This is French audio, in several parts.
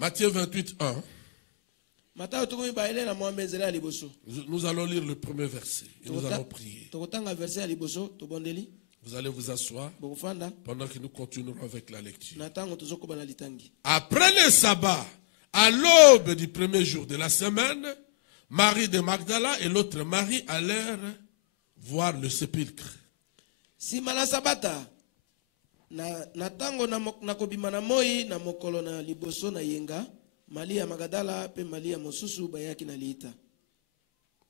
Matthieu 28, 1. Nous allons lire le premier verset et nous allons prier. Vous allez vous asseoir pendant que nous continuerons avec la lecture. Après le sabbat, à l'aube du premier jour de la semaine, Marie de Magdala et l'autre Marie allèrent voir le sépulcre. Simana sabata na tango na kobima na moi na mokolo na liboso na yenga Maria Magdala pe Maria mosusu bayaki na liita.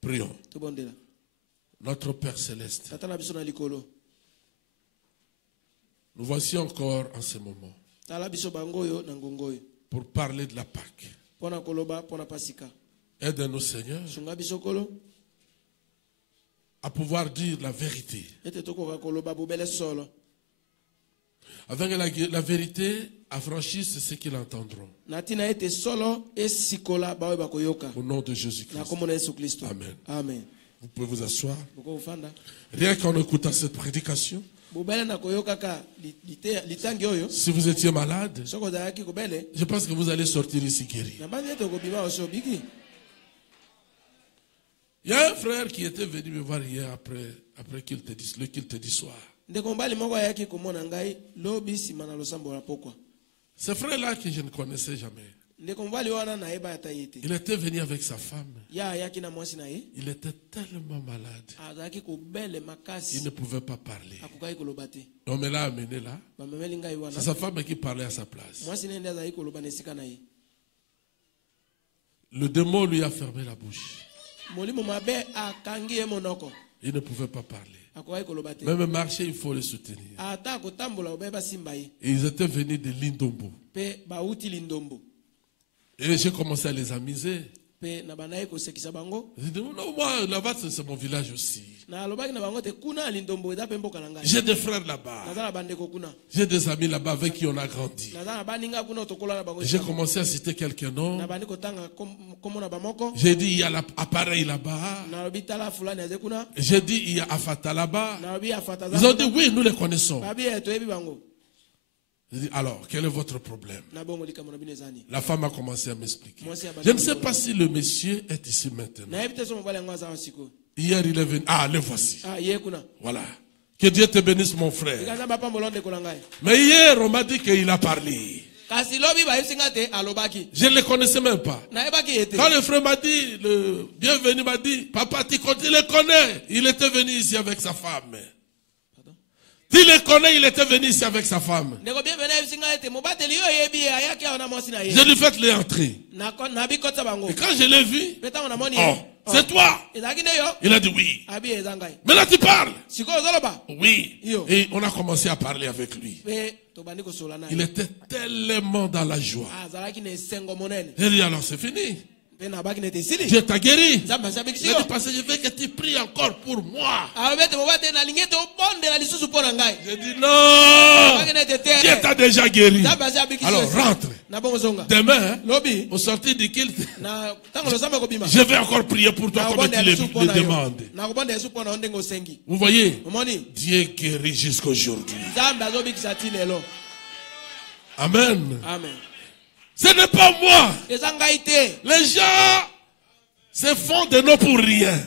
Prions. Notre Père céleste, nous voici encore en ce moment pour parler de la Pâque. Aide-nous, Seigneur, à pouvoir dire la vérité. Avec la vérité, affranchisse ce qu'ils entendront. Au nom de Jésus-Christ. Amen. Amen. Vous pouvez vous asseoir. Rien qu'en écoutant cette prédication, si vous étiez malade, je pense que vous allez sortir ici guéri. Il y a un frère qui était venu me voir hier après qu'il te dit soir. Ce frère-là que je ne connaissais jamais, il était venu avec sa femme. Il était tellement malade. Il ne pouvait pas parler. On me l'a amené là. C'est sa femme qui parlait à sa place. Le démon lui a fermé la bouche. Il ne pouvait pas parler. Même marcher, il faut le soutenir. Et ils étaient venus de Lindombo. Et j'ai commencé à les amuser. J'ai dit, non, moi, là-bas, c'est mon village aussi. J'ai des frères là-bas. J'ai des amis là-bas avec qui on a grandi. J'ai commencé à citer quelques noms. J'ai dit, il y a l'appareil là-bas. J'ai dit, il y a Afata là-bas. Ils ont dit, oui, nous les connaissons. J'ai dit, alors, quel est votre problème? La femme a commencé à m'expliquer. Je ne sais pas si le monsieur est ici maintenant. Hier, il est venu. Ah, le voici. Voilà. Que Dieu te bénisse, mon frère. Mais hier, on m'a dit qu'il a parlé. Je ne le connaissais même pas. Quand le frère m'a dit, le bienvenu m'a dit, papa, tu le connais. Il était venu ici avec sa femme. Tu le connais, il était venu ici avec sa femme. Je lui fais l'entrée. Et quand je l'ai vu, oh, c'est toi. Il a dit oui. Maintenant tu parles. Oui. Et on a commencé à parler avec lui. Il était tellement dans la joie. Il dit alors c'est fini. Dieu t'a guéri. Il a dit parce que je veux que tu pries encore pour moi. J'ai dit non. Dieu t'a déjà guéri. Alors rentre. Demain, au sortir du culte, je vais encore prier pour toi comme tu le demandes. Vous voyez, Dieu guérit jusqu'aujourd'hui. Amen. Amen. Ce n'est pas moi. Les gens se font de nous pour rien.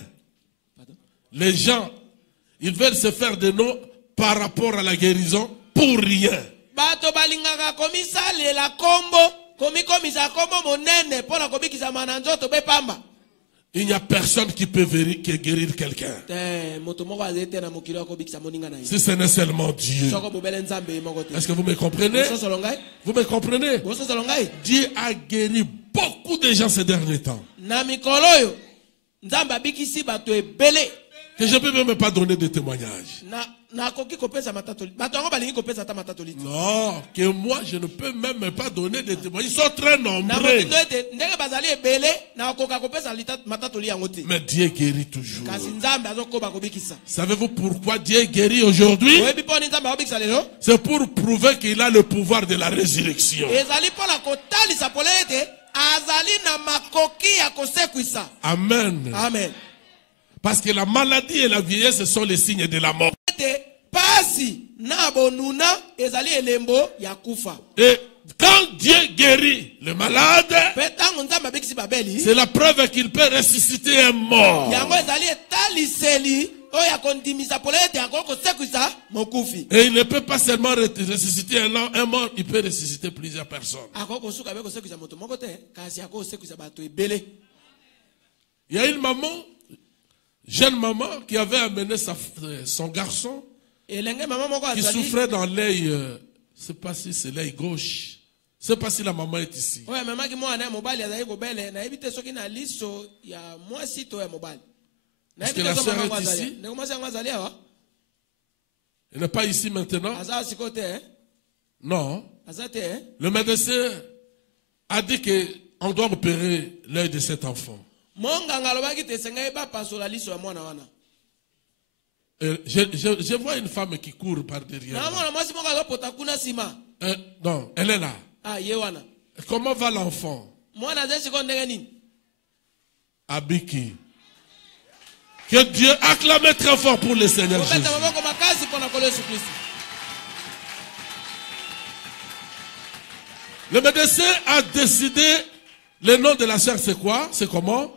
Les gens, ils veulent se faire de nous par rapport à la guérison pour rien. Il n'y a personne qui peut guérir quelqu'un. Si ce n'est seulement Dieu. Est-ce que vous me comprenez? Vous me comprenez? Dieu a guéri beaucoup de gens ces derniers temps. Que je ne peux même pas donner de témoignages. Non, que moi je ne peux même pas donner de témoignages. Ils sont très nombreux. Mais Dieu guérit toujours. Savez-vous pourquoi Dieu guérit aujourd'hui? C'est pour prouver qu'il a le pouvoir de la résurrection. Amen. Amen. Parce que la maladie et la vieillesse sont les signes de la mort. Et quand Dieu guérit le malade, c'est la preuve qu'il peut ressusciter un mort. Et il ne peut pas seulement ressusciter un mort, il peut ressusciter plusieurs personnes. Il y a une maman, jeune maman, qui avait amené son garçon qui souffrait dans l'œil, je ne sais pas si c'est l'œil gauche. Je ne sais pas si la maman est ici. Est-ce que la sœur est ici? Elle n'est pas ici maintenant? Non. Le médecin a dit qu'on doit opérer l'œil de cet enfant. Je vois une femme qui court par derrière. Non, elle est là. Comment va l'enfant? Abiki. Que Dieu acclame très fort pour le Seigneur Jésus. Le médecin a décidé le nom de la sœur, c'est quoi? C'est comment?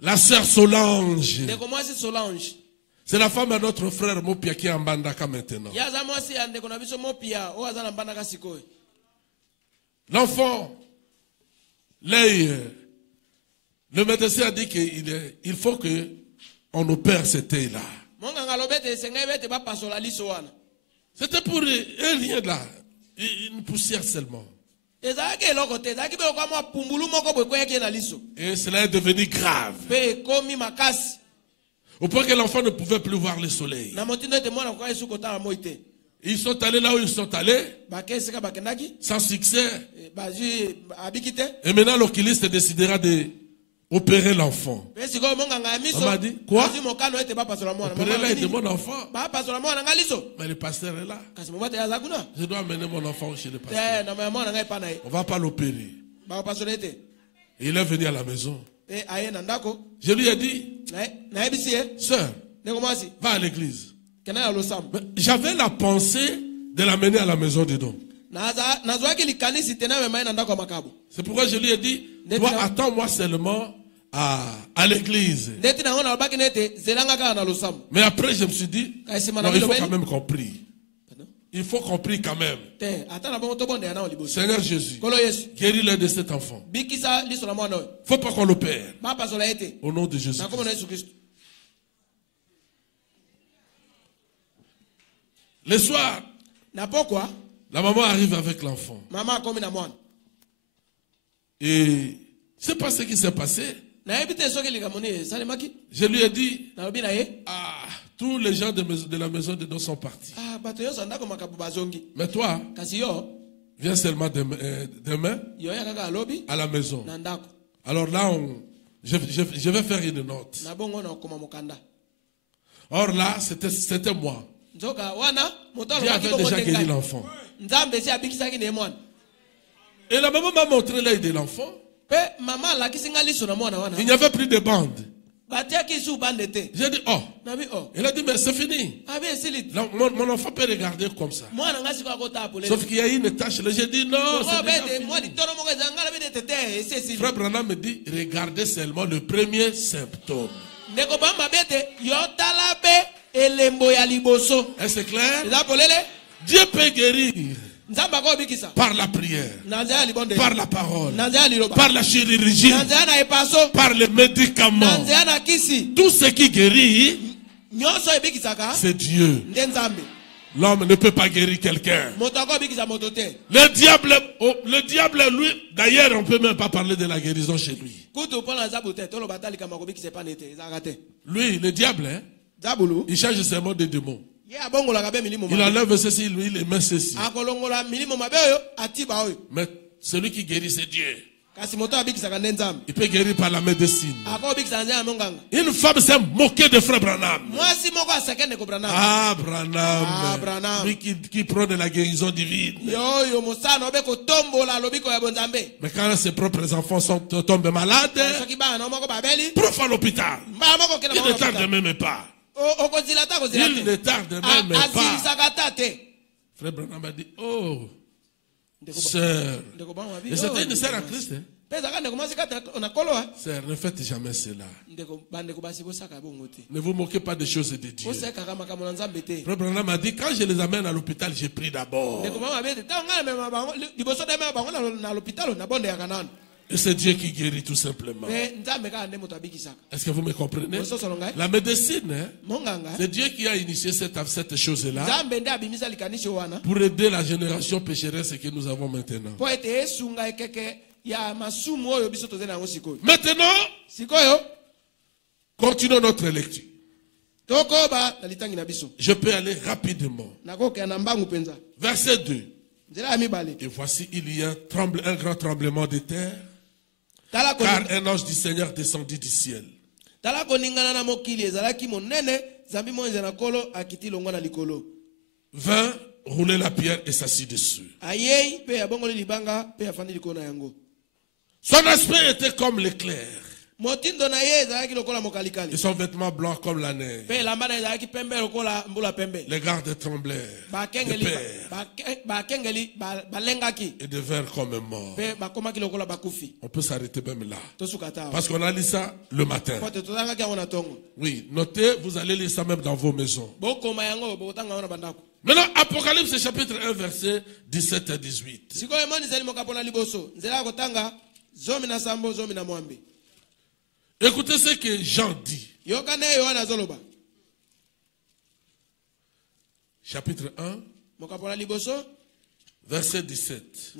La sœur Solange. C'est la femme de notre frère Mopia qui est en Bandaka maintenant. L'enfant, l'œil, le médecin a dit qu'il faut qu'on opère cet œil-là. C'était pour un rien là, une poussière seulement. Et cela est devenu grave. Au point que l'enfant ne pouvait plus voir le soleil. Ils sont allés là où ils sont allés, sans succès. Et maintenant l'oculiste décidera d'opérer l'enfant. On m'a dit, quoi? Opérer l'œil de mon enfant. Mais le pasteur est là. Je dois amener mon enfant chez le pasteur. On ne va pas l'opérer. Et il est venu à la maison. Je lui ai dit, sœur, va à l'église. J'avais la pensée de l'amener à la maison de don. C'est pourquoi je lui ai dit, toi attends-moi seulement à l'église. Mais après je me suis dit, non, il faut quand même qu'on prie. Il faut qu'on prie quand même. Seigneur Jésus, guéris l'œil de cet enfant. Il ne faut pas qu'on l'opère. Au nom de Jésus. Le soir, la maman arrive avec l'enfant. Et je ne sais pas ce qui s'est passé. Je lui ai dit, tous les gens de la maison de dos sont partis. Mais toi, viens seulement demain à la maison. Alors là, je vais faire une note. Or là, c'était moi. Dieu avait déjà guéri l'enfant. Et la maman m'a montré l'œil de l'enfant. Il n'y avait plus de bande. J'ai dit, oh. Il a dit, mais c'est fini. Mon enfant peut regarder comme ça. Sauf qu'il y a une tache. J'ai dit, non. Frère Branham me dit, regardez seulement le premier symptôme. Est-ce clair? Dieu peut guérir par la prière, par la parole, par la chirurgie, par les médicaments. Tout ce qui guérit, c'est Dieu. L'homme ne peut pas guérir quelqu'un. Le diable, lui, d'ailleurs, on ne peut même pas parler de la guérison chez lui. Lui, le diable, hein, il change seulement des démons. Il enlève ceci, lui, il met ceci. Mais celui qui guérit, c'est Dieu. Il peut guérir par la médecine. Une femme s'est moquée de frère Branham. Ah, Branham. Lui qui prône la guérison divine. Mais quand ses propres enfants tombent malades, prof à l'hôpital. Il ne tarde même pas. Il ne tarde même pas. Frère Branham a dit, oh, sœur. Et c'était une sœur en Christ. Sœur, ne faites jamais cela. Ne vous moquez pas des choses de Dieu. Frère Branham a dit, quand je les amène à l'hôpital, je prie d'abord. Et c'est Dieu qui guérit tout simplement. Est-ce que vous me comprenez? La médecine, c'est Dieu qui a initié cette chose-là pour aider la génération pécheresse que nous avons maintenant. Maintenant, continuons notre lecture. Je peux aller rapidement. Verset 2. Et voici, il y a un grand tremblement de terre, car un ange du Seigneur descendit du ciel. Vint rouler la pierre et s'assit dessus. Son aspect était comme l'éclair. Et son vêtement blanc comme la neige. Les gardes tremblèrent de peur et devinrent comme morts. On peut s'arrêter même là. Parce qu'on a lu ça le matin. Oui, notez, vous allez lire ça même dans vos maisons. Maintenant, Apocalypse chapitre 1, verset 17 à 18. Écoutez ce que Jean dit. Chapitre 1, verset 17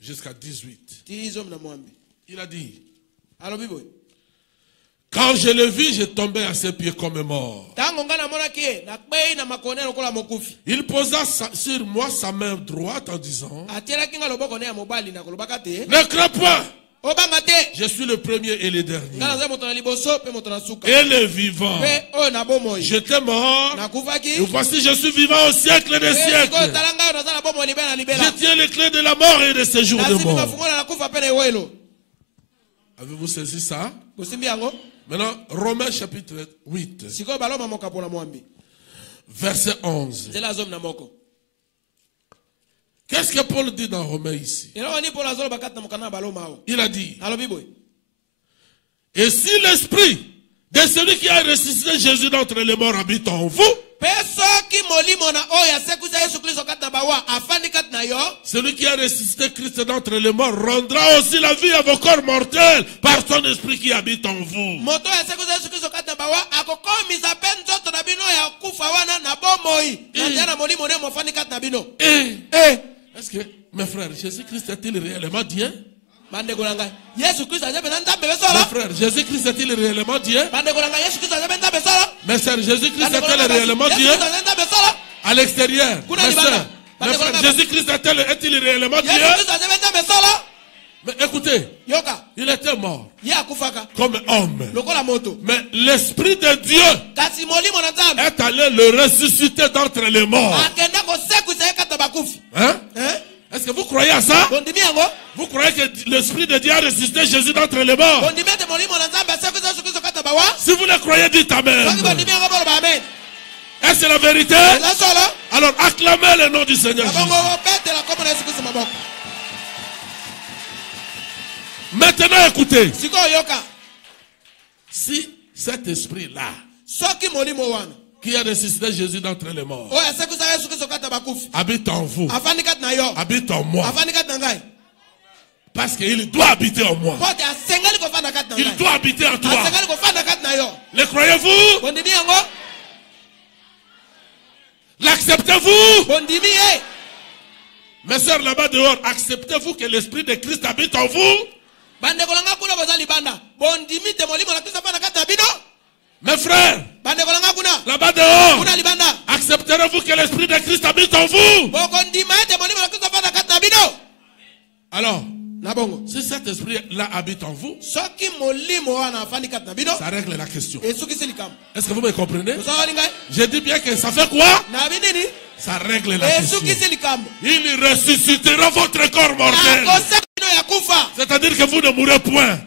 jusqu'à 18. Il a dit, quand je le vis, je tombais à ses pieds comme mort. Il posa sur moi sa main droite en disant, ne crains point. Je suis le premier et le dernier. Et le vivant. J'étais mort. Et voici, je suis vivant au siècle des siècles. Je tiens les clés de la mort et de ce jour de mort. Avez-vous saisi ça? Maintenant, Romains chapitre 8. Verset 11. Qu'est-ce que Paul dit dans Romains ici? Il a dit, et si l'esprit de celui qui a ressuscité Jésus d'entre les morts habite en vous, celui qui a ressuscité Christ d'entre les morts rendra aussi la vie à vos corps mortels par son esprit qui habite en vous. Est-ce que, mes frères, Jésus-Christ est-il réellement Dieu? Mes frères, Jésus-Christ est-il réellement Dieu? Mes sœurs, Jésus-Christ est-il réellement Dieu? À l'extérieur, mes sœurs, mes frères, Jésus-Christ est-il réellement Dieu? Mais écoutez, il était mort comme homme. Mais l'Esprit de Dieu est allé le ressusciter d'entre les morts. Hein? Est-ce que vous croyez à ça? Vous croyez que l'Esprit de Dieu a ressuscité Jésus d'entre les morts? Si vous le croyez, dites Amen. Est-ce la vérité? Alors acclamez le nom du Seigneur Jésus. Maintenant écoutez. Si cet esprit-là qui a ressuscité Jésus d'entre les morts habite en vous, habite en moi, parce qu'il doit habiter en moi, il doit habiter en toi. Le croyez-vous? L'acceptez-vous? Mes sœurs là-bas dehors, acceptez-vous que l'esprit de Christ habite en vous? Mes frères, là-bas dehors, accepterez-vous que l'esprit de Christ habite en vous? Alors, Si cet esprit-là habite en vous, ça règle la question. Est-ce que vous me comprenez? Je dis bien que ça fait quoi? Ça règle la question. Il ressuscitera votre corps mortel. C'est-à-dire que vous ne mourrez point.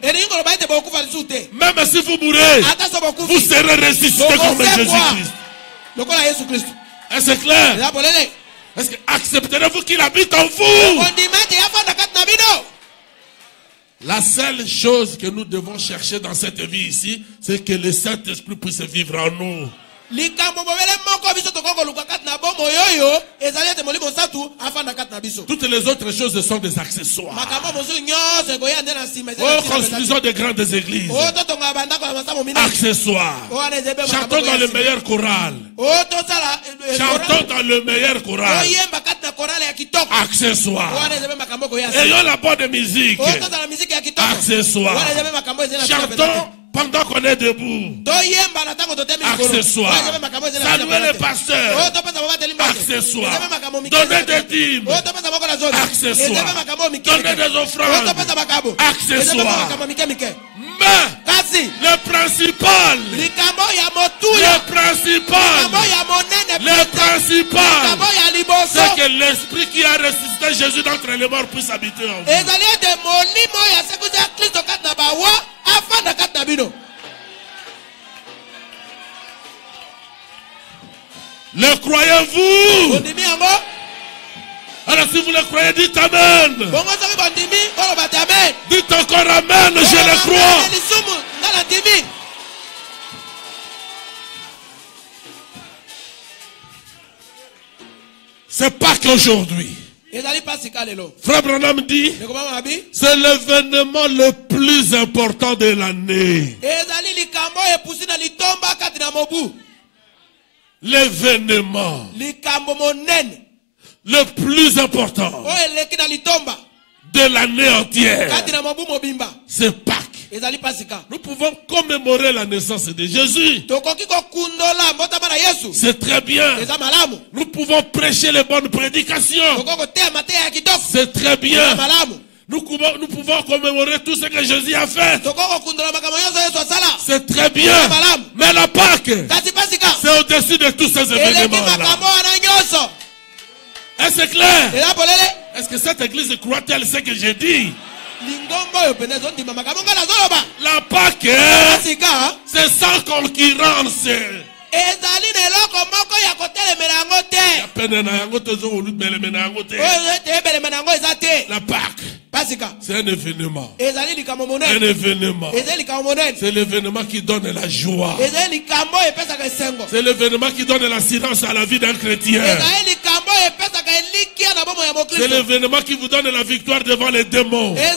Même si vous mourrez, vous serez ressuscité comme Jésus-Christ. Est-ce clair? Est-ce que accepterez-vous qu'il habite en vous? La seule chose que nous devons chercher dans cette vie ici, c'est que le Saint-Esprit puisse vivre en nous. Toutes les autres choses sont des accessoires. Oh, construisons de grandes églises. Accessoires. Chantons dans le meilleur choral. Chantons dans le meilleur choral. Accessoires. Ayons la bonne musique. Accessoires. Chantons pendant qu'on est debout. Accessoires. Saluer les pasteurs. Accessoires. Donner des dîmes. Accessoires. Donner des offrandes. Accessoires. Mais le principal, c'est que l'esprit qui a ressuscité Jésus d'entre les morts puisse habiter en vous. Le croyez-vous? Alors si vous le croyez, dites Amen. Dites encore Amen, je le crois. C'est pas qu'aujourd'hui. Frère Branham dit, c'est l'événement le plus important de l'année. L'événement le plus important de l'année entière, c'est Pâques. Nous pouvons commémorer la naissance de Jésus. C'est très bien. Nous pouvons prêcher les bonnes prédications. C'est très bien. Nous pouvons commémorer tout ce que Jésus a fait. C'est très bien. Mais la Pâque, c'est au-dessus de tous ces événements-là. Est-ce clair? Est-ce que cette église croit-elle ce que j'ai dit? La Pâque, c'est sans concurrence. La Pâque, c'est un événement. Un événement. C'est l'événement qui donne la joie. C'est l'événement qui donne l'assurance à la vie d'un chrétien. C'est l'événement qui vous donne la victoire devant les démons. C'est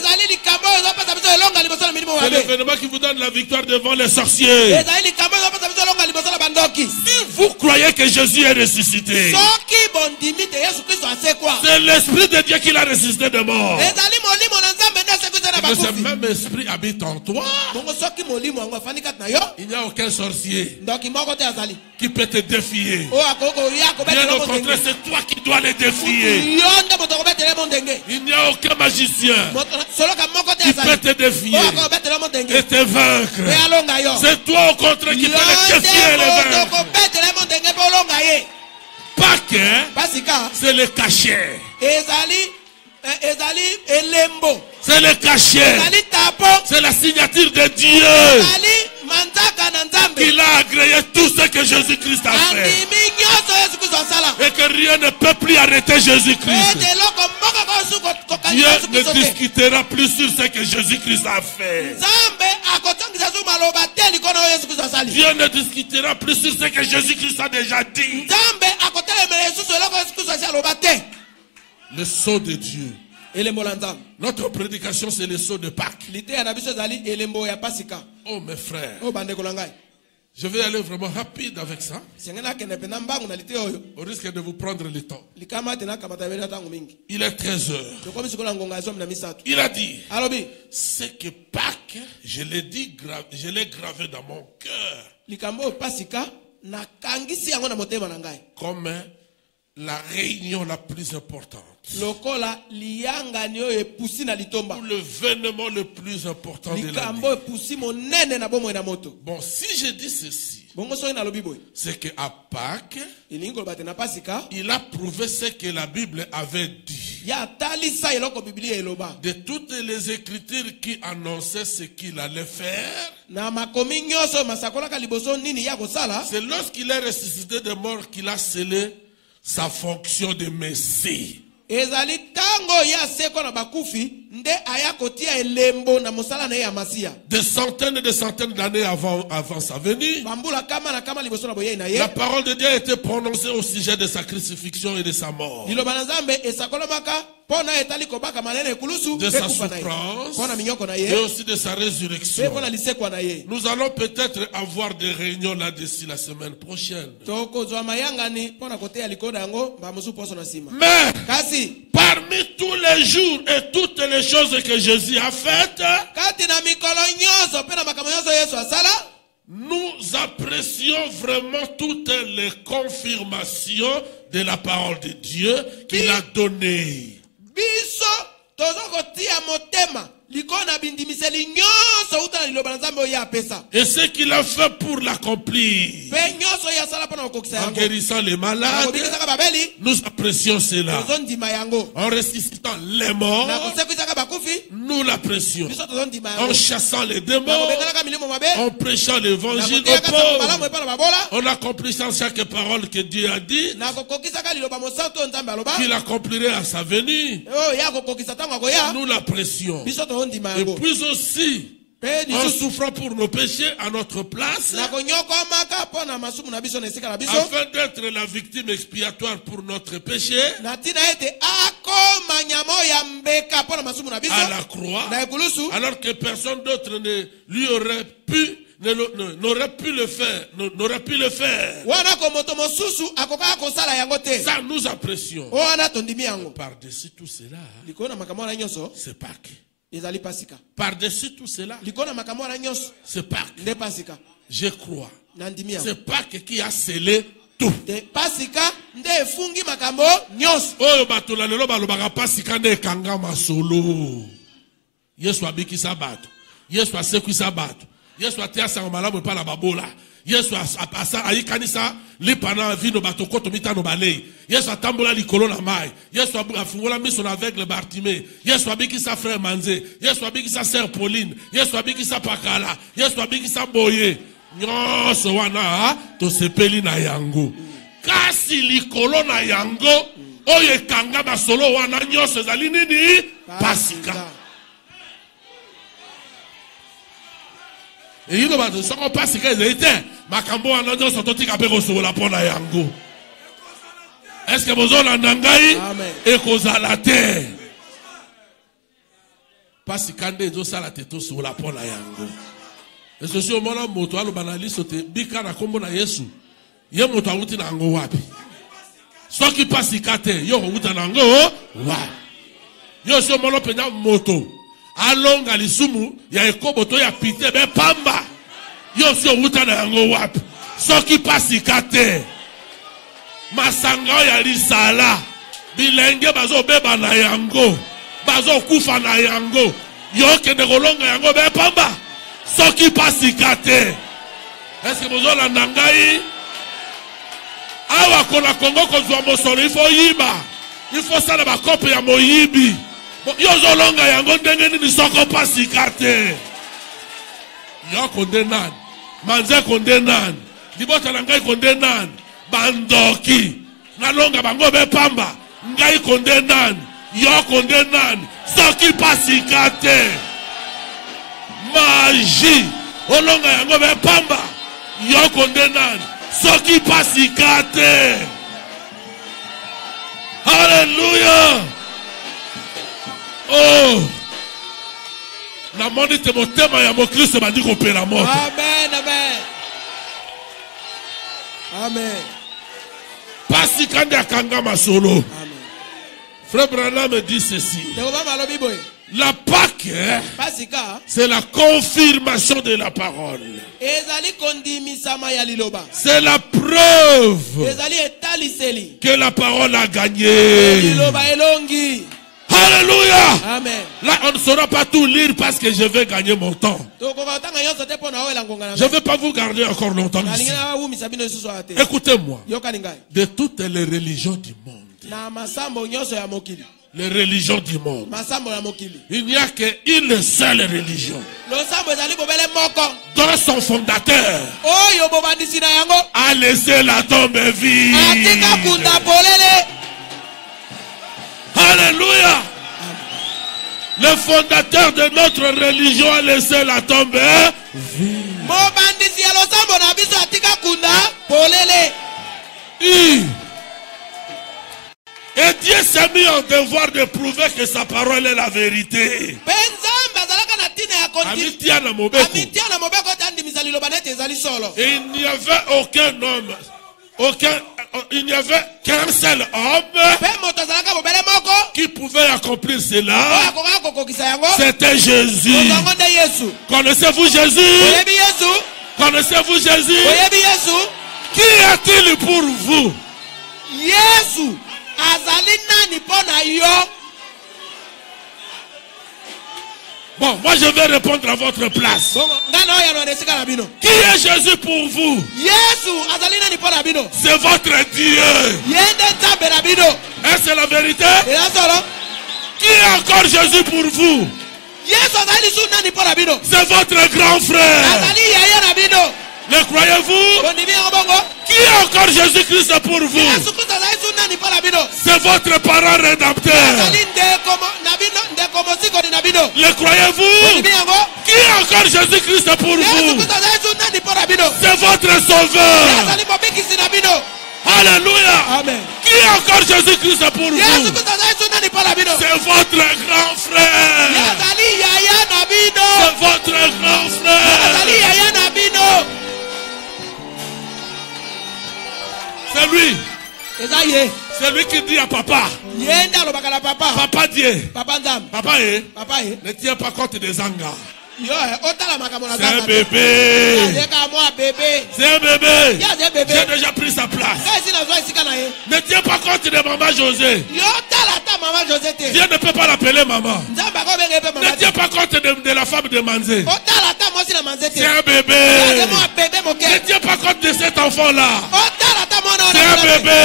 l'événement qui vous donne la victoire devant les sorciers. Si vous croyez que Jésus est ressuscité, c'est l'Esprit de Dieu qui l'a ressuscité de mort. Ce même esprit habite en toi. Il n'y a aucun sorcier qui peut te défier. Bien au contraire, c'est toi qui dois les défier. Il n'y a aucun magicien qui peut te défier et te vaincre. C'est toi au contraire qui peux les défier et les vaincre. Pâques, c'est le cachet. C'est le cachet. C'est la signature de Dieu. Il a agréé tout ce que Jésus-Christ a fait. Et que rien ne peut plus arrêter Jésus-Christ. Dieu ne discutera plus sur ce que Jésus-Christ a fait. Dieu ne discutera plus sur ce que Jésus-Christ a déjà dit. Le sceau de Dieu. Notre prédication, c'est le sceau de Pâques. Oh mes frères, je vais aller vraiment rapide avec ça, au risque de vous prendre le temps. Il est 13 heures. Il a dit, c'est que Pâques, je l'ai dit, je l'ai gravé dans mon cœur comme la réunion la plus importante. Ou le vénement le plus important de l'année. Bon, si je dis ceci, c'est qu'à Pâques, il a prouvé ce que la Bible avait dit. De toutes les écritures qui annonçaient ce qu'il allait faire, c'est lorsqu'il est ressuscité de mort qu'il a scellé sa fonction de Messie. Des centaines et des centaines d'années avant sa venue, la parole de Dieu a été prononcée au sujet de sa crucifixion et de sa mort, de sa souffrance et aussi de sa résurrection. Nous allons peut-être avoir des réunions là-dessus la semaine prochaine. Mais parmi tous les jours et toutes les choses que Jésus a faites, nous apprécions vraiment toutes les confirmations de la parole de Dieu qu'il a données. Et ce qu'il a fait pour l'accomplir, en guérissant les malades, nous apprécions cela. En ressuscitant les morts, nous l'apprécions. En chassant les démons, en prêchant l'évangile aux pauvres, en accomplissant chaque parole que Dieu a dit, qu'il accomplirait à sa venue, nous l'apprécions. Et puis aussi, en souffrant pour nos péchés à notre place, afin d'être la victime expiatoire pour notre péché, à la croix, alors que personne d'autre n'aurait pu le faire. Ça nous apprécions. Par-dessus tout cela, c'est Pâques. Par-dessus tout cela, c'est Pâques. Je crois. C'est Pâques qui a scellé tout. Yesu abikisa bato. Yesu asekwisa bato. Yesu atiasa malamu pa la babola. Yesu asa ayikanisa lipana vino bato koto mitano balei. Yesu atambola likolo na mai. Yesu afungola miso na aveugle Bartimée. Yesu abikisa frère Manze. Yesu abikisa sœur Pauline. Yesu abikisa Pakala. Yesu abikisa Boye. Nyonso wana to sepeli na yango. Kasi likolo na yango oye kanga basolo wana nyonso ezali nini? Pasika. Et il va dire, ce qu'on passe, c'est qu'il était. Makambo en andion sont tous capés sur la pona yango. Est-ce que vous avez l'andangaï et cause à la terre? Parce que quand ils ont la tête sur la pona yango. Et ce sur mon moto, le banaliste, bika na kombo na Yesu. Ye moto awuti na ngo wapi. So qui passe kate, yo wuta na ngo wapi. Yo sur mon penya moto. Alonga lisumu ya ekoboto ya pite be pamba yo sio wuta na yango wapi soki pasika te masanga ya lisala bilenge bazo beba na yango bazo kufa na yango yo kende kolonga yango be pamba soki pasika te. Est-ce que bozo la nangai awa kona Kongo kozwa mosolo il faut ça na ba kope ya moyibi. Yozolonga yango ndenge nini soko pasika te. Yo kondenan. Manze kondenan. Dibota na ngai kondenan. Bandoki. Na longa bango be pamba. Ngai kondenan. Yo kondenan. Soki pasika te. Magie. Olonga yango be pamba. Yo kondenan. Soki pasika te. Hallelujah. Oh, la monite mon thème ya mon Christ m'a dit qu'on peut la mort. Amen, amen. Amen. Pasi kande akanga masolo. Frère Branham me dit ceci. La Pâque, c'est la confirmation de la parole. C'est la preuve que la parole a gagné. Alléluia. Amen. Là, on ne saura pas tout lire parce que je vais gagner mon temps. Je ne vais pas vous garder encore longtemps ici. Écoutez-moi. De toutes les religions du monde, les religions du monde, il n'y a qu'une seule religion dont son fondateur a laissé la tombe vide. Alléluia. Le fondateur de notre religion a laissé la tombe vide. Et Dieu s'est mis en devoir de prouver que sa parole est la vérité. Et il n'y avait aucun homme, il n'y avait qu'un seul homme qui pouvait accomplir cela. C'était Jésus. Connaissez-vous Jésus? Connaissez-vous Jésus? Qui est-il pour vous? Bon, moi je vais répondre à votre place. Qui est Jésus pour vous? C'est votre Dieu. Est-ce c'est la vérité? Qui est encore Jésus pour vous? C'est votre grand frère. Le croyez-vous? Qui est encore Jésus-Christ pour vous? C'est votre parent rédempteur. Le croyez-vous? Qui est encore Jésus-Christ pour vous? C'est votre sauveur. Alléluia. Amen. Qui est encore Jésus-Christ pour vous? C'est votre grand frère. C'est votre grand frère. C'est lui. C'est lui qui dit à papa. Papa Dieu. Papa ne tient pas compte des angas. C'est un bébé. C'est un bébé. J'ai déjà pris sa place. Ne tiens pas compte de maman José. Dieu ne peut pas l'appeler maman. Ne tiens pas compte de la femme de Manzé. C'est un bébé. Ne tiens pas compte de cet enfant-là. C'est un bébé.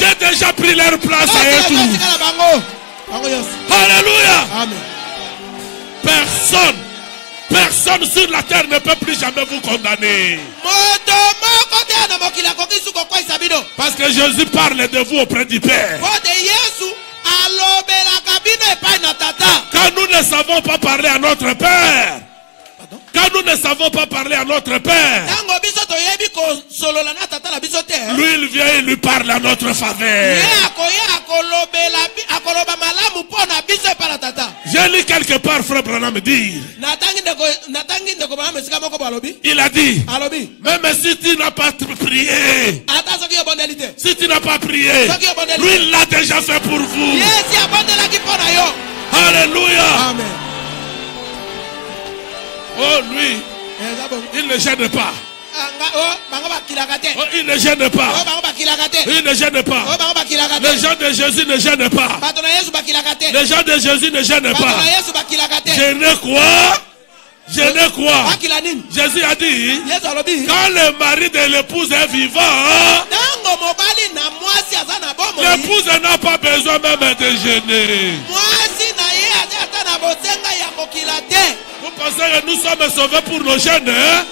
J'ai déjà pris leur place et tout. Alléluia. Amen. Personne sur la terre ne peut plus jamais vous condamner. Parce que Jésus parle de vous auprès du Père. Quand nous ne savons pas parler à notre Père, quand nous ne savons pas parler à notre Père, lui il vient et lui parle à notre faveur. J'ai lu quelque part Frère Branham dire, il a dit, même si tu n'as pas prié, si tu n'as pas prié, lui il l'a déjà fait pour vous. Alléluia. Amen. Oh lui, il ne gêne pas. Oh, il ne gêne pas. Il ne gêne pas. Les gens de Jésus ne gênent pas. Les gens de Jésus ne gênent pas. Gêner quoi? Gêner quoi? Jésus a dit, quand le mari de l'épouse est vivant, l'épouse n'a pas besoin même de gêner. Vous pensez que nous sommes sauvés pour nos jeunes, hein?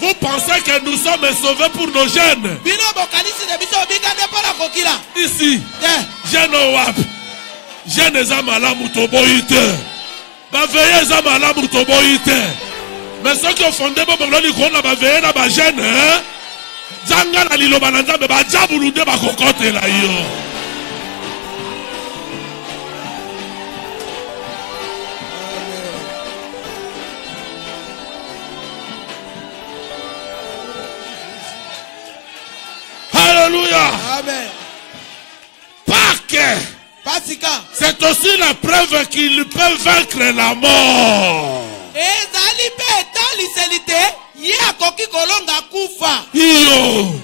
Vous pensez que nous sommes sauvés pour nos jeunes? Ici, jeune Owap, jeune Zamala Mutoboïte, Baveye Zamala Mutoboïte. Mais ceux qui ont fondé Boboloni Kona Baveye na ba jeune, hein? Zanga la Lilobananda, mais Bajabulude Bakokote la yo. Alléluia. Amen. C'est aussi la preuve qu'il peut vaincre la mort. Yo.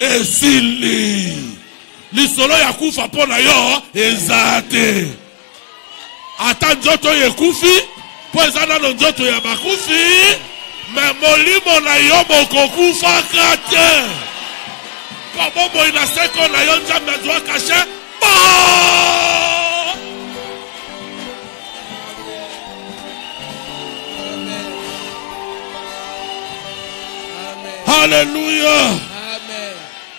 esili. Lisolo ya kufa pona yo ezate. Ata njoto ye kufi, po ezana no njoto ya bakufi, me molimo na yo moko kufa kate. Pomo ina seko na yo nzambe doa kashe. Alléluia. Amen.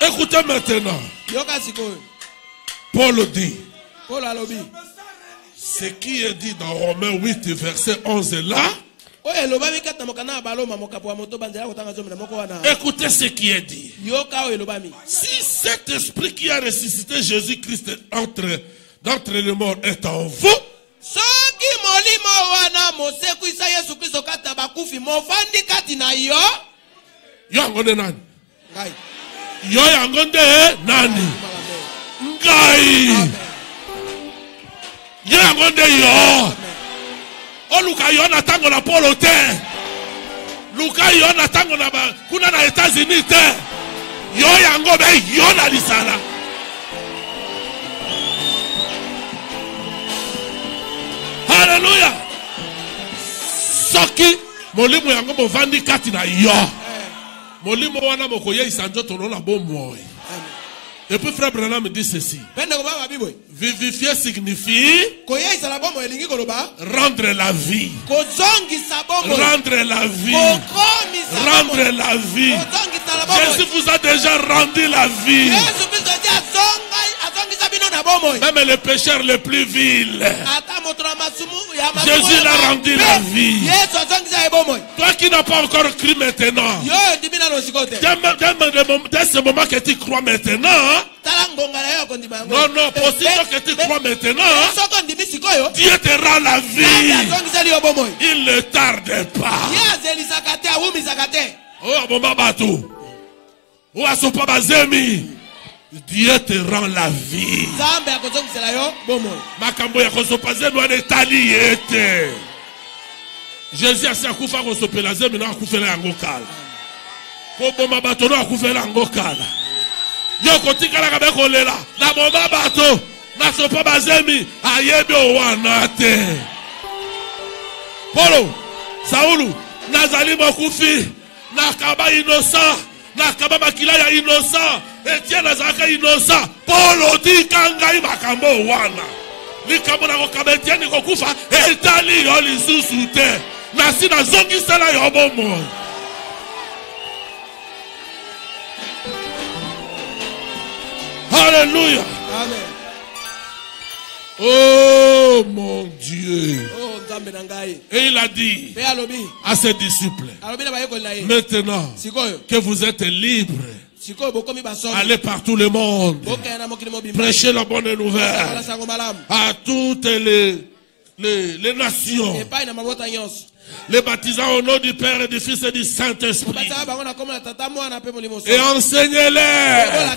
Écoutez maintenant. Paul dit. Ce qui est dit dans Romains 8, verset 11 est là. Écoutez ce qui est dit. Si cet esprit qui a ressuscité Jésus-Christ d'entre les morts est en vous, yo angonde nani? Yo angonde nani? Ngai. Yo angonde yo. O luka yo na tango na polo te. Luka yo na tango na kuna na États-Unis te. Yo yango be yo na lisala. Hallelujah. Soki molimo yango movandi kati na yo. Molimo wana mokoye isanjo tono na bomoi. Et puis frère Branham me dit ceci. Vivifier signifie rendre la vie. Rendre la vie. Rendre la vie. Jésus vous a déjà rendu la vie. Même les pécheurs les plus vils, Jésus l'a rendu la vie. Toi qui n'as pas encore cru maintenant, dès ce moment que tu crois maintenant, non, aussitôt que tu crois maintenant, Dieu te rend la vie. Il ne tarde pas. Oh, Babatou. Oh, Asopa Bazemi. Dieu te rend la vie. Makambo ya kosopaze no etali ete. Jésus a sa kufa kosopela zemi na kufela yango kala. Ko bomba bato no akufela yango kala. Yo kotikala ka be kolela. Na bomba bato na sopa bazemi ayebe wana te. Polo Saulu nazali mokufi na kaba innocent. Nakaba makila ya innocent. Etienne azaka innocent. Paul otika ngai makambo wana. Likambo na kokaba Etienne kokufa etali yo lisusu te. Nasi na zongi sala yo bomo. Alléluia. Amen. Oh mon Dieu. Et il a dit à ses disciples, maintenant que vous êtes libres, allez par tout le monde, prêchez la bonne nouvelle à toutes les nations, les baptisant au nom du Père et du Fils et du Saint-Esprit, et enseignez-les à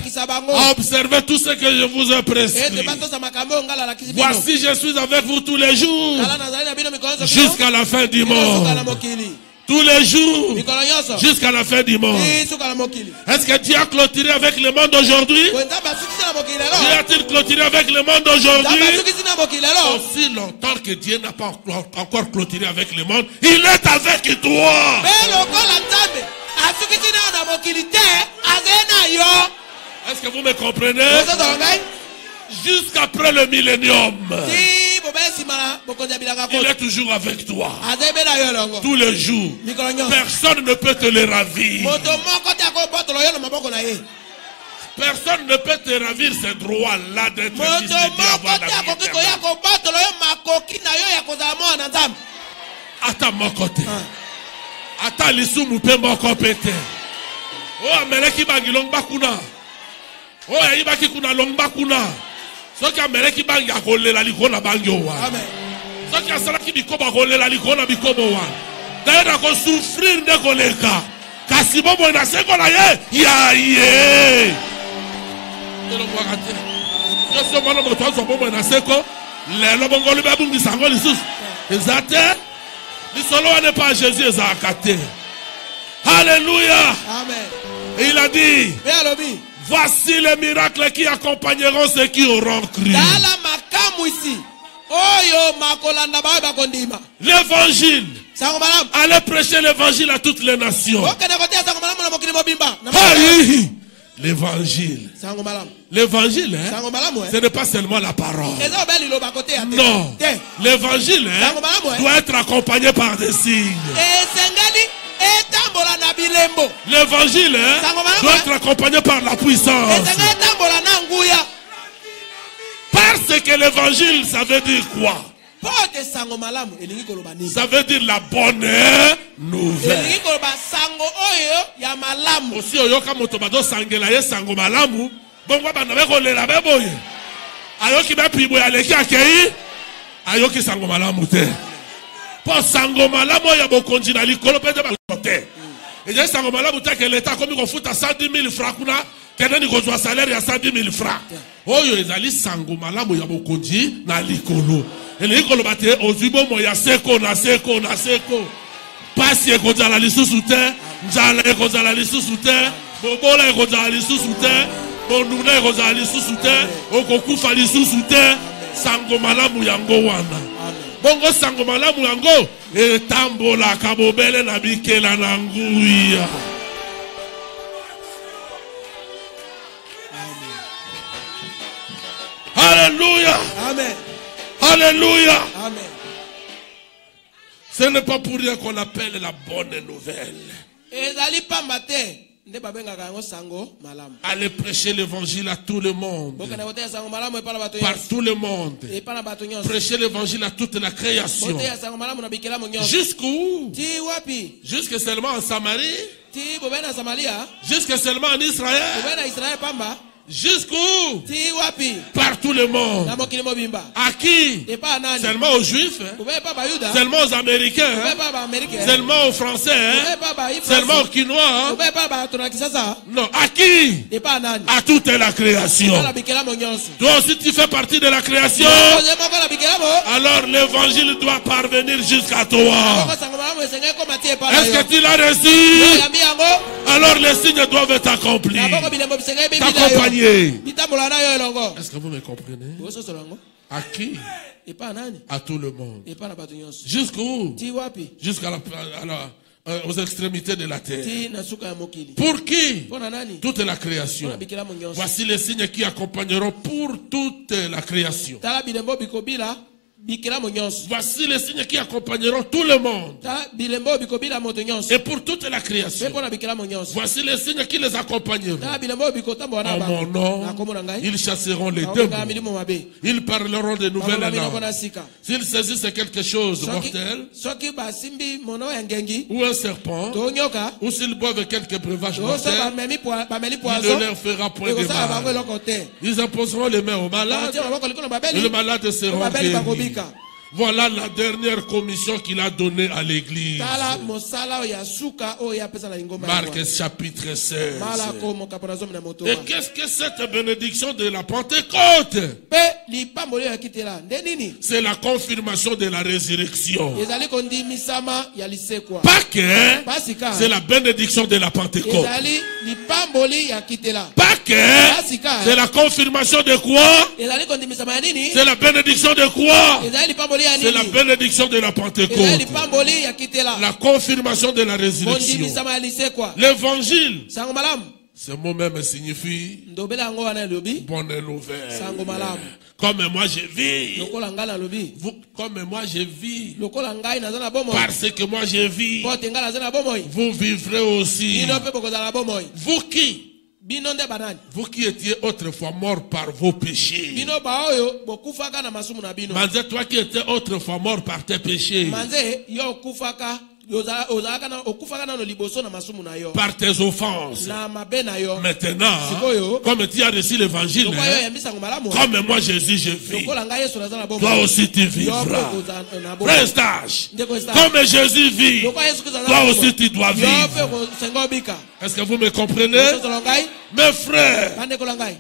observer tout ce que je vous ai prescrit. Voici, je suis avec vous tous les jours jusqu'à la fin du monde. Tous les jours jusqu'à la fin du monde. Est-ce que Dieu a clôturé avec le monde aujourd'hui? Dieu a-t-il clôturé avec le monde aujourd'hui? Aussi longtemps que Dieu n'a pas encore clôturé avec le monde, il est avec toi. Est-ce que vous me comprenez? Jusqu'après le millénium, il est toujours avec toi. Tous les jours. Personne ne peut te le ravir. Personne ne peut te ravir ce droit-là d'être fils de Dieu avant la vie éternelle. Ata mokote. Ata lisumu pe mokopete. Oh, ameleki bangi longba kuna. Oh, ayibaki kuna longba kuna. Soki ameleki bangi akolela likona bangi owa. Amen. Soki asalaki bikoba akolela likona bikobo owa. D'ailleurs ako souffrir de koleka. Kasi bobo ina seko na ye. Ya ye. Elo mwakate. Yeso mwana motoazo bobo ina seko. Lelo bongoli babungi sango lisus. Ezate. L'isolo n'est pas Jésus ezakate. Alléluia. Amen. Et il a dit, Voici les miracles qui accompagneront ceux qui auront cru. L'évangile. Allez prêcher l'évangile à toutes les nations. L'évangile. L'évangile, ce n'est pas seulement la parole. Non. L'évangile doit être accompagné par des signes. L'évangile doit être accompagné par la puissance. Parce que l'évangile, ça veut dire quoi? Ça veut dire la bonne nouvelle. Aussi, oyoka motobado sangela ye sango malamu. Bongo bana beko lela beboye. Ayoki be pibo ya leki akei. Ayoki sango malamu te. Po sango malamu ya bokonji na likolo pete ba kote. Et sango malamu te que l'état comme ko futa 110 000 francs kuna. Kenani ko zwa salaire ya 110 000 francs. Oyo ezali sango malamu ya bokonji na likolo. Ele ko lobate ozibo mo ya seko na seko na seko. Pasi ko zala lisusu te, nzala ko zala lisusu te, bobola ko zala lisusu te, bonuna ko zala lisusu te, okokufa lisusu te, sango malamu yango wana. Bongo sango malamu yango etambola kabobele na bikela na nguya. Alléluia. Amen. Alléluia. Amen. Ce n'est pas pour rien qu'on appelle la bonne nouvelle. Allez prêcher l'évangile à tout le monde. Par tout le monde. Prêcher l'évangile à toute la création. Jusqu'où? Jusque seulement en Samarie? Jusque seulement en Israël? Jusqu'où? Par tout le monde. À qui? Seulement aux Juifs? Seulement aux Américains? Seulement aux Français? Seulement aux Quinois? Non. À qui? À toute la création. Toi aussi tu fais partie de la création. Alors l'évangile doit parvenir jusqu'à toi. Est-ce que tu l'as reçu? Alors les signes doivent être accomplis. T'accompagner. Est-ce que vous me comprenez? À qui? À tout le monde. Jusqu'où? Aux extrémités de la terre. Pour qui? Toute la création. Voici les signes qui accompagneront pour toute la création. Voici les signes qui accompagneront tout le monde. Et pour toute la création. Voici les signes qui les accompagneront. En mon nom, ils chasseront les démons. Ils parleront de nouvelles langues. S'ils saisissent quelque chose de mortel, ou un serpent, ou s'ils boivent quelques breuvages mortels, il ne leur fera point de mal. Ils imposeront les mains aux malades, et les malades seront guéris. Voilà la dernière commission qu'il a donnée à l'église. Marc chapitre 16. Et qu'est-ce que cette bénédiction de la Pentecôte? C'est la confirmation de la résurrection. Pâques, c'est la bénédiction de la Pentecôte. Pâques, c'est la confirmation de quoi? C'est la bénédiction de quoi? C'est la bénédiction de la Pentecôte. La confirmation de la résurrection. L'évangile. Ce mot même signifie bonne nouvelle. Comme moi je vis. Comme moi je vis. Parce que moi je vis. Vous vivrez aussi. Vous qui? Vous qui étiez autrefois morts par vos péchés. Manze, toi qui étais autrefois mort par tes péchés. Par tes offenses. Maintenant, comme tu as reçu l'évangile, comme moi Jésus je vis, toi aussi tu vivras. Frère Stage, comme Jésus vit, toi aussi tu dois vivre. Est-ce que vous me comprenez? Mes frères,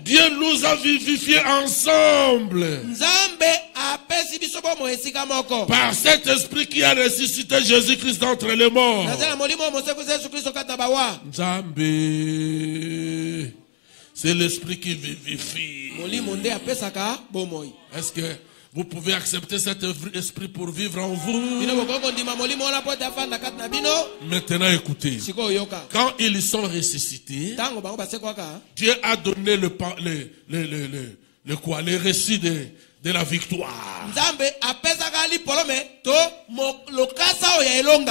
Dieu nous a vivifiés ensemble. Par cet esprit qui a ressuscité Jésus-Christ d'entre les morts. C'est l'esprit qui vivifie. Est-ce que vous pouvez accepter cet esprit pour vivre en vous? Maintenant écoutez. Quand ils sont ressuscités, Dieu a donné le récit de la victoire.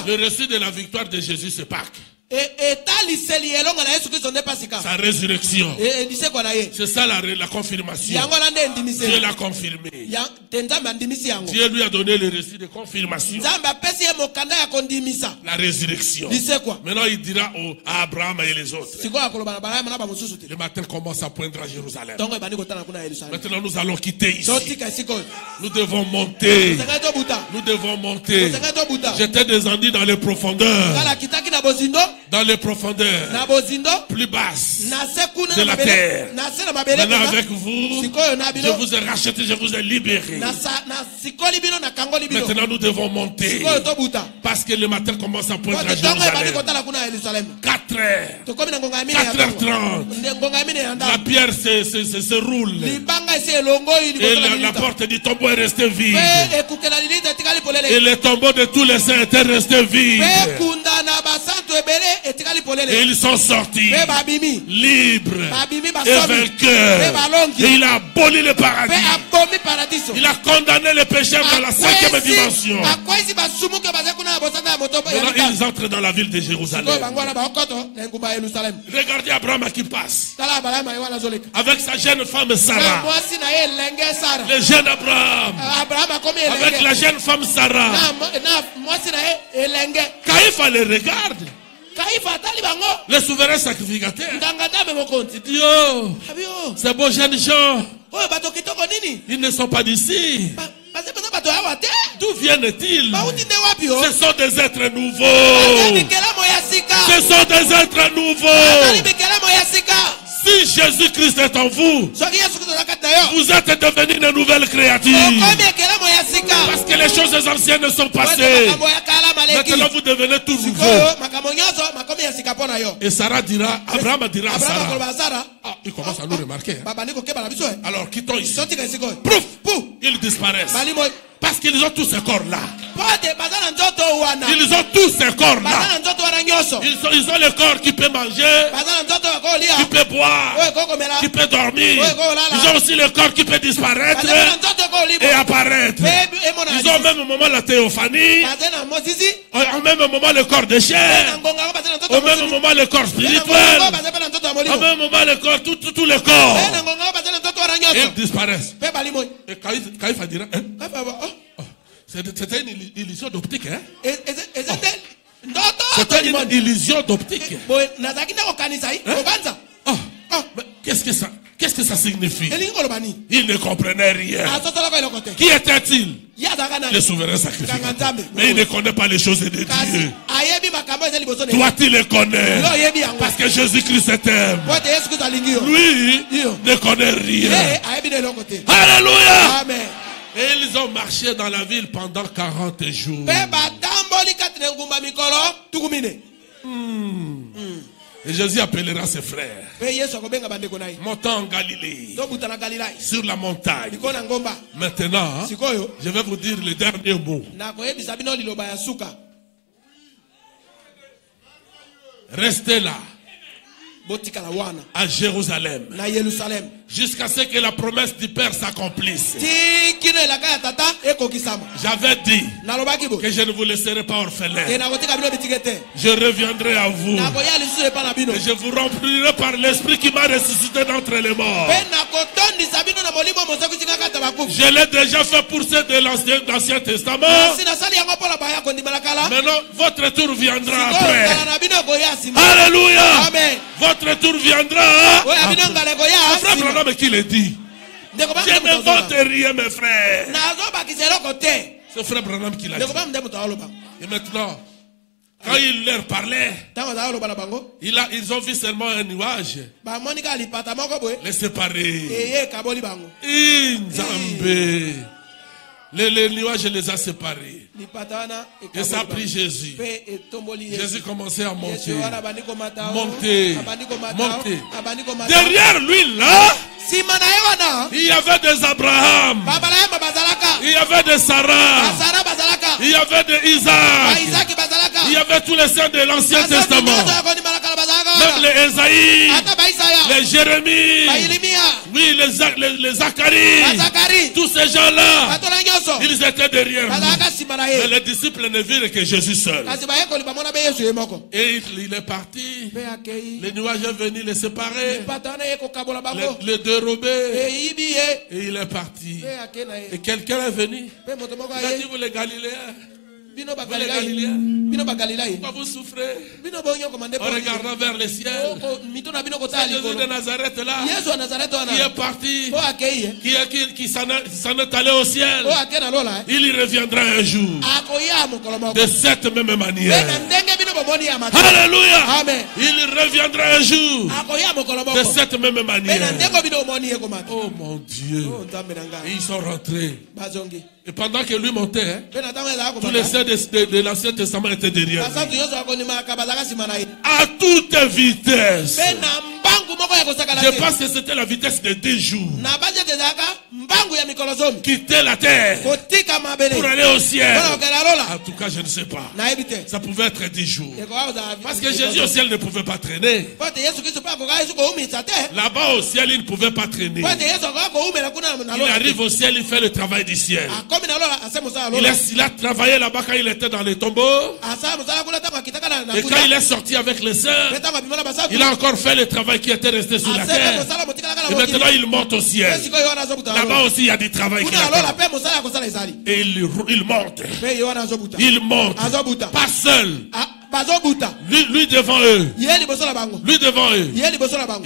Le récit de la victoire de Jésus, c'est Pâques. Sa résurrection. C'est ça la confirmation. Dieu l'a confirmé. Dieu lui a donné le récit de confirmation. La résurrection. Maintenant il dira à Abraham et les autres. Le matin commence à poindre à Jérusalem. Maintenant nous allons quitter ici. Nous devons monter. Nous devons monter. J'étais descendu dans les profondeurs. Dans les profondeurs plus basses de la terre. Maintenant avec vous, je vous ai racheté, je vous ai libéré. Maintenant nous devons monter. Parce que le matin commence à poindre à Jérusalem. 4h. 4h30. La pierre se roule. Et la porte du tombeau est restée vide. Et le tombeau de tous les saints était resté vide. Et ils sont sortis libres et vainqueurs. Et il a aboli le paradis. Il a condamné les pécheurs dans la 5e dimension. Maintenant ils entrent dans la ville de Jérusalem. Regardez Abraham qui passe avec sa jeune femme Sarah. Le jeune Abraham avec la jeune femme Sarah. Caïphe les regarde. Le souverain sacrificateur. Il dit, oh, ces beaux jeunes gens, ils ne sont pas d'ici. D'où viennent-ils? Ce sont des êtres nouveaux. Ce sont des êtres nouveaux. Si Jésus-Christ est en vous, vous êtes devenus une nouvelle créature. Parce que les choses anciennes sont passées. Maintenant vous devenez tout nouveau. Et Sarah dira, Abraham dira à Sarah, ah, il commence à nous remarquer. Alors quittons ici. Pouf, ils disparaissent. Parce qu'ils ont tous ces corps-là. Ils ont tous ces corps-là. Ils ont le corps qui peut manger, qui peut boire, qui peut dormir. Ils ont aussi le corps qui peut disparaître et apparaître. Ils ont au même moment la théophanie, au même moment le corps de chair, au même moment le corps spirituel, au même moment le corps, tout le corps. Et ils disparaissent. Et Caïphe dira, c'était une illusion d'optique, hein? C'était une illusion d'optique. Hein? Qu'est-ce que ça signifie? Il ne comprenait rien. Qui était-il? Le souverain sacrificateur. Mais il ne connaît pas les choses de Dieu. Toi, tu les connais. Parce que Jésus-Christ t'aime. Lui, ne connaît rien. Alléluia. Amen. Et ils ont marché dans la ville pendant 40 jours. Et Jésus appellera ses frères. Montant en Galilée. Sur la montagne. Maintenant, je vais vous dire le dernier mot. Restez là. À Jérusalem. Jusqu'à ce que la promesse du Père s'accomplisse. J'avais dit que je ne vous laisserai pas orphelins. Je reviendrai à vous. Et je vous remplirai par l'esprit qui m'a ressuscité d'entre les morts. Je l'ai déjà fait pour ceux de l'Ancien Testament. Maintenant, votre tour viendra après. Alléluia. Amen. Votre tour viendra. Mais qui le dit? Je n'invente rien, mes frères. C'est frère Branham qui l'a dit. Et maintenant, quand il leur parlait, ils ont vu seulement un nuage les séparer. Le nuage les a séparés. Et ça a pris Jésus. Jésus commençait à monter. Monter. Monter. Derrière lui, là, il y avait des Abraham. Il y avait des Sarah. Il y avait des Isaac. Il y avait tous les saints de l'Ancien Testament. Même les Esaïe, les Jérémie, oui, les Zacharie, tous ces gens-là, ils étaient derrière nous. Mais les disciples ne virent que Jésus seul. Et il est parti. Les nuages sont venus les séparer, les dérober. Et il est parti. Et quelqu'un est venu. Il a dit, vous les Galiléens, pourquoi vous souffrez en regardant vers le ciel? C'est Jésus de Nazareth là, qui est parti, qui s'en est allé au ciel. Il y reviendra un jour de cette même manière. Alléluia. Il reviendra un jour de cette même manière. Oh mon Dieu. Et ils sont rentrés. Et pendant que lui montait, tous les saints de l'Ancien Testament étaient derrière lui. À toute vitesse. Je pense que c'était la vitesse de 10 jours. Quitter la terre pour aller au ciel. En tout cas, je ne sais pas. Ça pouvait être 10 jours. Parce que Jésus au ciel ne pouvait pas traîner. Là-bas au ciel, il ne pouvait pas traîner. Il arrive au ciel, il fait le travail du ciel. Il a travaillé là-bas quand il était dans les tombeaux. Et quand il est sorti avec les saints, il a encore fait le travail qui était resté sur la terre. Et maintenant il monte au ciel. Là-bas aussi il y a du travail qui attend. Et il monte. Il monte. Pas seul. Lui devant eux. Lui devant eux.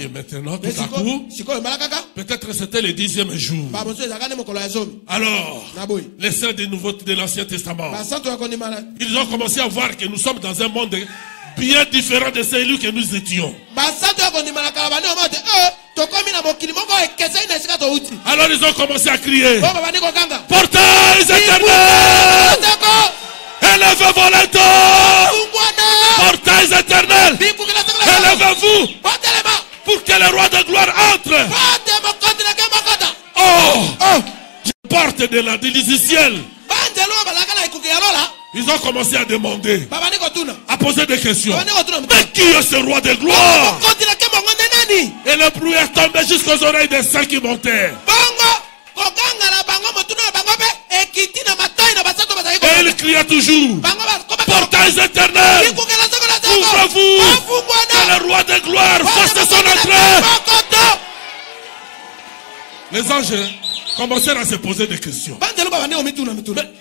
Et maintenant, tout à coup, peut-être c'était le 10e jour. Alors, les saints de l'Ancien Testament, ils ont commencé à voir que nous sommes dans un monde bien différent de celui que nous étions. Alors ils ont commencé à crier: portails éternels, élevez vos lettres, portails éternels, élevez-vous pour que le roi de gloire entre. Oh, porte du ciel. Ils ont commencé à demander, à poser des questions. Mais qui est ce roi de gloire? Et le bruit est tombé jusqu'aux oreilles des saints qui montaient. Et il criait toujours: portails éternels, ouvrez-vous, que le roi de gloire fasse son entrée. Les anges commencèrent à se poser des questions. Mais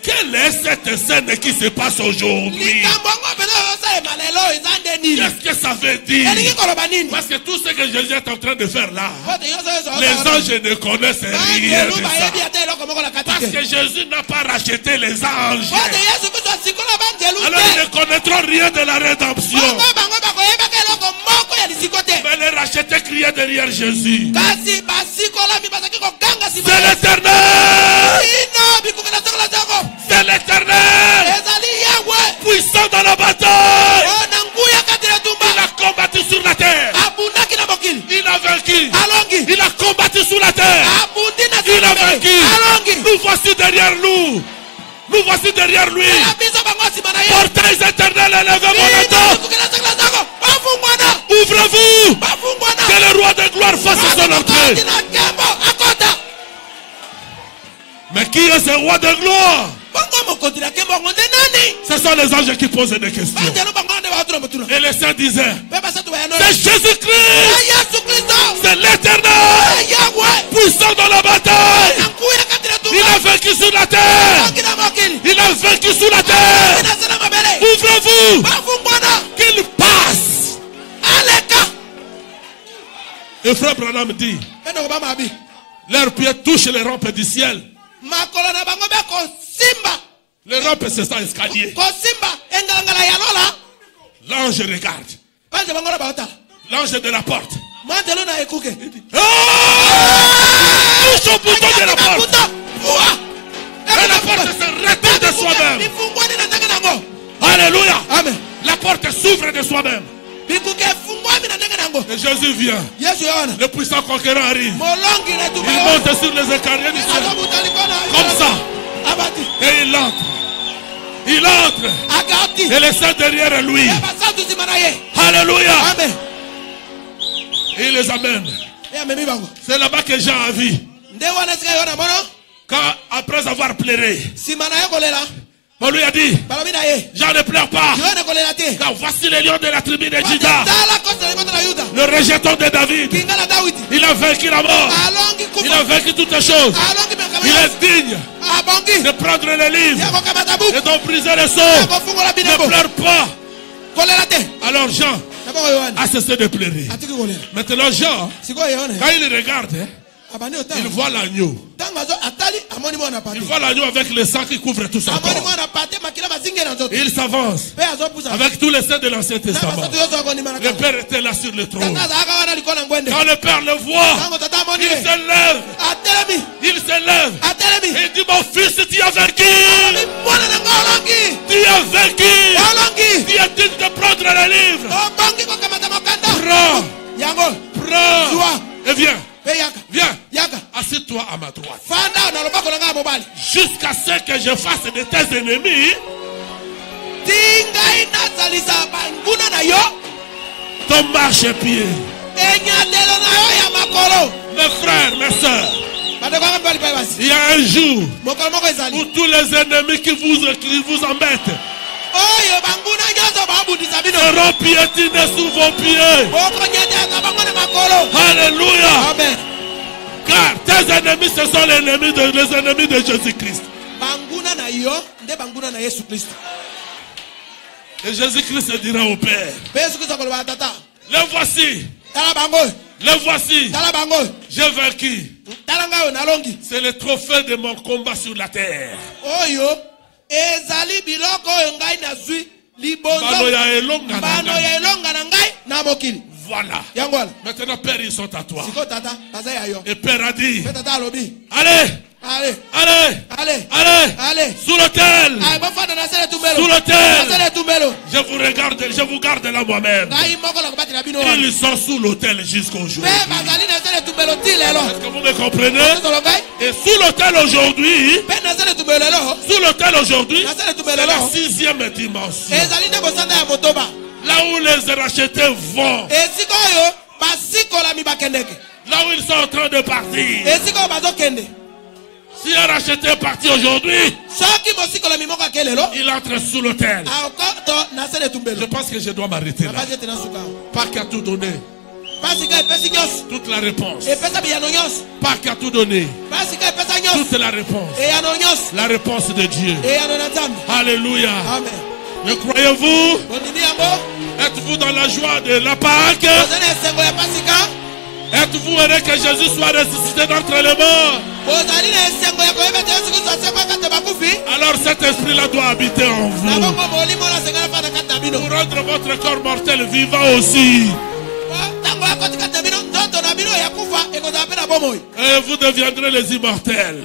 quelle est cette scène qui se passe aujourd'hui? Qu'est-ce que ça veut dire? Parce que tout ce que Jésus est en train de faire là, les anges ne connaissent rien de ça. Parce que Jésus n'a pas racheté les anges. Alors ils ne connaîtront rien de la rédemption. Mais les rachetés criaient derrière Jésus: c'est l'Éternel! C'est l'Éternel! Puissant dans la bataille! Il a combattu sur la terre! Il a vaincu! Il a combattu sur la terre! Il a vaincu! Nous voici derrière nous! Nous voici derrière lui! Portails éternels, élevez vos lettres! Ouvrez-vous! Que le roi de gloire fasse son entrée! Mais qui est ce roi de gloire? Ce sont les anges qui posent des questions. Et les saints disaient: c'est Jésus-Christ, c'est l'Éternel, puissant dans la bataille. Il a vaincu sur la terre. Il a vaincu sur la terre. Ouvrez-vous qu'il passe. Et frère Branham dit: leurs pieds touchent les rampes du ciel. Les rampes, c'est ça, escalier. L'ange regarde. L'ange de la porte. Il dit: touche au bouton de la porte. Et la porte se retire de soi-même. Alléluia. Amen. La porte s'ouvre de soi-même. Et Jésus vient. Le puissant conquérant arrive. Il monte sur les escaliers du ciel. Comme ça. Et il entre. Il entre. Et les saints derrière lui. Alléluia. Amen. Et il les amène. C'est là-bas que Jean a vu. Quand, après avoir pleuré, on lui a dit, Jean, ne pleure pas. Car voici les lions de la tribu de Juda, le rejeton de David. Il a vaincu la mort. Il a vaincu toutes les choses. Il est digne de prendre les livres et d'en briser les sceaux. Ne pleure pas. Alors Jean a cessé de pleurer. Maintenant Jean, quand il regarde, il voit l'agneau. Il voit l'agneau avec le sang qui couvre tout son corps. Il s'avance avec tous les saints de l'Ancien Testament. Le Père était là sur le trône. Quand le Père le voit, il s'élève. Il s'élève. Il dit, mon fils, tu as vaincu. Tu as vaincu. Tu es digne de prendre le livre. Prends. Et viens. Viens, assieds-toi à ma droite. Jusqu'à ce que je fasse de tes ennemis ton marchepied. Mes frères, mes soeurs, il y a un jour où tous les ennemis qui vous embêtent seront piétinés sous vos pieds. Alléluia. Amen. Car tes ennemis, ce sont les ennemis de Jésus-Christ. Et Jésus-Christ dira au Père, le voici. Le voici. J'ai vaincu. C'est le trophée de mon combat sur la terre. Voilà. Maintenant, Père, ils sont à toi. Et Père a dit, allez, sous l'autel. Sous l'autel. Je vous garde là moi-même. Ils sont sous l'autel jusqu'aujourd'hui. Est-ce que vous me comprenez? Et sous l'autel aujourd'hui, c'est la 6e dimension. Là où les rachetés vont. Là où ils sont en train de partir. Si un racheté est parti aujourd'hui, il entre sous l'autel. Je pense que je dois m'arrêter là. Pas qu'à tout donner. Toute la réponse. Pas qu'à tout donner. Toute la réponse. La réponse de Dieu. Alléluia. Ne croyez-vous? Êtes-vous dans la joie de la Pâque? Êtes-vous heureux que Jésus soit ressuscité d'entre les morts? Alors cet esprit-là doit habiter en vous. Pour rendre votre corps mortel vivant aussi. Et vous deviendrez les immortels.